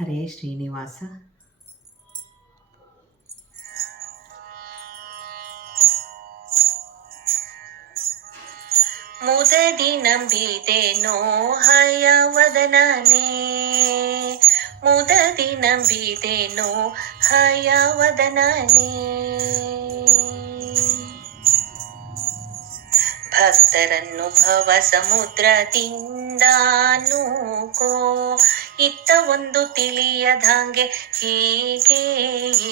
ಹರೇ ಶ್ರೀನಿವಾಸ. ಮುದದಿ ನಂಬಿದೆನೋ ಹಯವದನನೇ, ಮುದದಿ ನಂಬಿದೆನೋ ಹಯವದನನೇ. ಭಕ್ತರನ್ನು ಭವ ಸಮುದ್ರದಿಂದ ನೂಕೋ, ಇತ್ತ ಒಂದು ತಿಳಿಯದಂಗೆ ಹೀಗೆ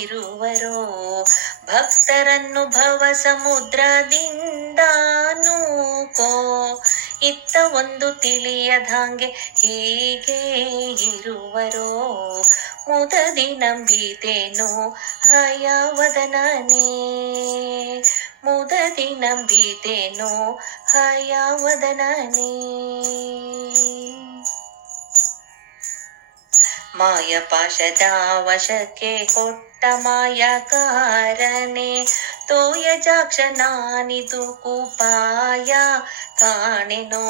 ಇರುವರೋ. ಭಕ್ತರನ್ನು ಭವ ಸಮುದ್ರದಿಂದ ನೂಕೋ, ಇತ್ತ ಒಂದು ತಿಳಿಯದಂಗೆ ಹೀಗೆ ಇರುವರೋ. ಮುದದಿ ನಂಬಿದೆನೋ ಹಯವದನನೇ, ಮುದದಿ ನಂಬಿದೆನೋ ಹಯವದನನೇ. ಮಾಯಪಾಶದ ವಶಕ್ಕೆ ಕೊಟ್ಟ ಮಾಯಕಾರನೆ, ತೋಯಜಾಕ್ಷ ನಾನಿದು ಕುಪಾಯ ಕಾಣೆನೋ.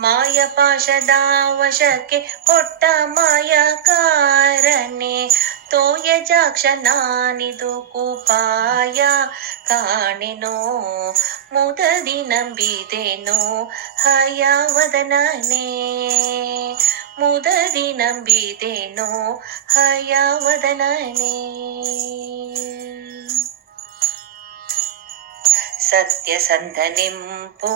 ಮಾಯಪಾಶದ ವಶಕ್ಕೆ ಕೊಟ್ಟ ಮಾಯಕಾರನೆ, ತೋಯಜಾಕ್ಷ ನಾನಿದು ಕುಪಾಯ ಕಾಣೆನೋ. ಮುದದಿ ನಂಬಿದೆನೋ ಹಯವದನನೇ, ಮುದದಿ ನಂಬಿದೆನೋ ಹಯವದನನೇ. ಸತ್ಯಸಂಧನೆಂಬೋ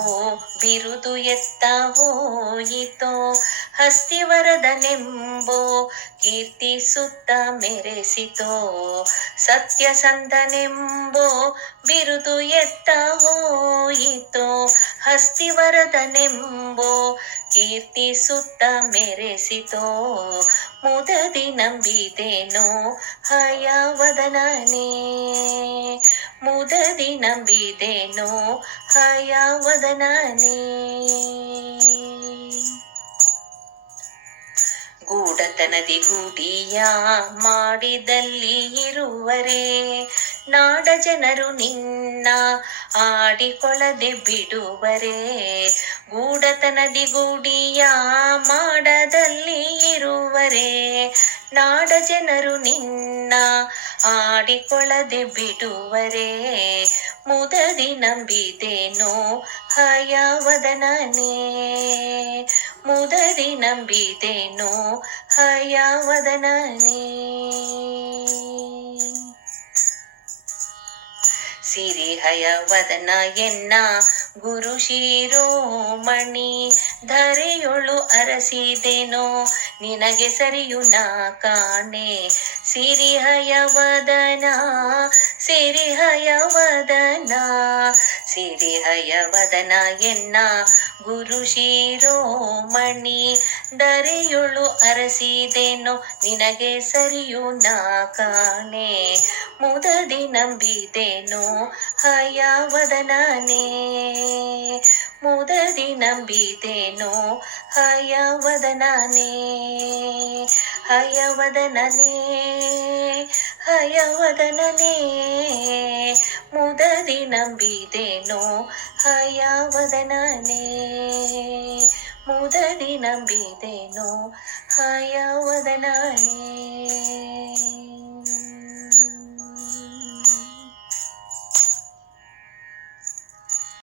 ಬಿರುದು ಎತ್ತ ಹೋಯಿತೋ, ಹಸ್ತಿವರದನೆಂಬೋ ಕೀರ್ತಿಸುತ್ತ ಮೆರೆಸಿತೋ. ಸತ್ಯಸಂಧನೆಂಬೋ ಬಿರುದು ಎತ್ತ ಹೋಯಿತೋ, ಹಸ್ತಿವರದನೆಂಬೋ ಕೀರ್ತಿಸುತ್ತ ಮೆರೆಸಿತೋ. ಮುದದಿ ನಂಬಿದೆನೋ ಹಯವದನನೇ, ಮುದದಿ ನಂಬಿದೆನೋ ಹಯವದನನೇ. ಗೂಢತನದಿ ಗುಡಿಯ ಮಾಡಿದಲ್ಲಿ ಇರುವರೆ, ನಾಡ ಜನರು ನಿನ್ನ ಆಡಿಕೊಳ್ಳದೆ ಬಿಡುವರೆ. ಗೂಢತನದಿ ಗುಡಿಯ ಮಾಡದಲ್ಲಿ ಇರುವರೆ, ನಾಡ ಜನರು ನಿನ್ನ ಆಡಿಕೊಳ್ಳದೆ ಬಿಡುವರೆ. ಮುದದಿ ನಂಬಿದೆನೋ ಹಯವದನನೇ, ಮುದದಿ ನಂಬಿದೆನೋ ಹಯವದನನೇ. ಸಿರಿ ಹಯವದನ ಎನ್ನ ಗುರು ಶಿರೋಮಣಿ, ಧರೆಯೊಳು ಅರಸಿದೆನೋ ನಿನಗೆ ಸರಿಯು ನಾ ಕಾಣೆ. ಸಿರಿ ಹಯವದನ, ಸಿರಿ ಹಯವದನ, ಸಿರಿ ಹಯವದನ ಎನ್ನ ಗುರು ಶಿರೋಮಣಿ, ಧರೆಯೊಳು ಅರಸಿದೆನೋ ನಿನಗೆ ಸರಿಯು ನಾ ಕಾಣೆ. ಮುದದಿ ನಂಬಿದೆನೋ ಹಯವದನನೇ, ಮುದದಿ ನಂಬಿದೆನೋ ಹಯವದನನೇ. ಹಯವದನನೇ, ಹಯವದನನೇ, ಮುದದಿ ನಂಬಿದೆನೋ ಹಯವದನನೇ, ಮುದದಿ ನಂಬಿದೆನೋ ಹಯವದನನೇ.